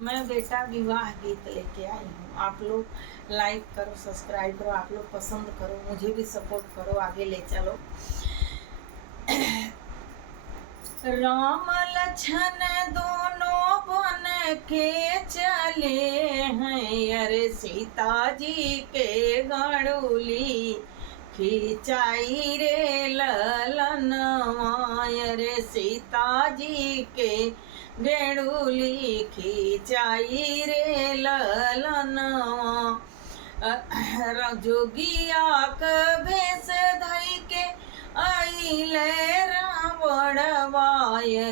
मैं बेटा विवाह गीत लेके आई हूँ। आप लोग लाइक करो, सब्सक्राइब करो, आप लोग पसंद करो, मुझे भी सपोर्ट करो, आगे ले चलो। राम लक्ष्मण दोनों बन के चले हैं, अरे सीता जी के गणुली खिंचाई रे ललनवा, अरे सीता जी के गेड़ुली खिंचाई रे ललनवा। जोगिया भेष धई के आइले रावणवा,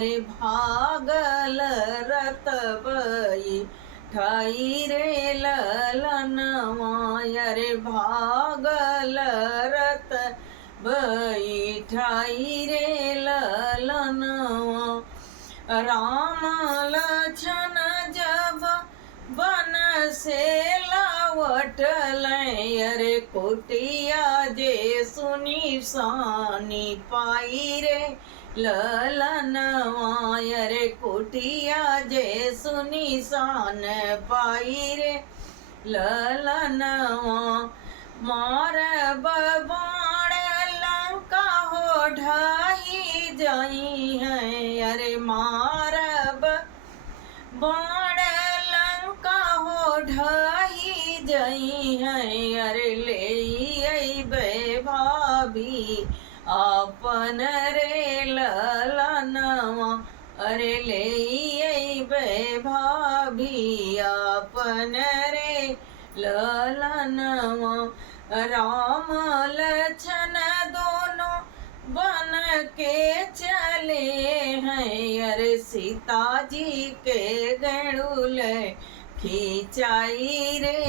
रे भागल रत बई ठाई रे ललनवा, रे भागल रत बई ठाई रे ललनवा। राम लक्ष्मण जब बन से लावटल, अरे कोटिया जे सुनी सानी पाई रे ललनवा, अरे कोटिया जे सुनी सान पाई रे ललनवा। मार बाण लंका हो ढाई जाई है, अरे मारब बाण लंका हो ढाई जाई है, अरे ले भाभी अपन रे ललनवा, अरे ले भाभी अपन रे ललनवा। राम लक्ष्मण दोनों बन के चले हैं, अरे सीता जी के गणुल खिंचाई रे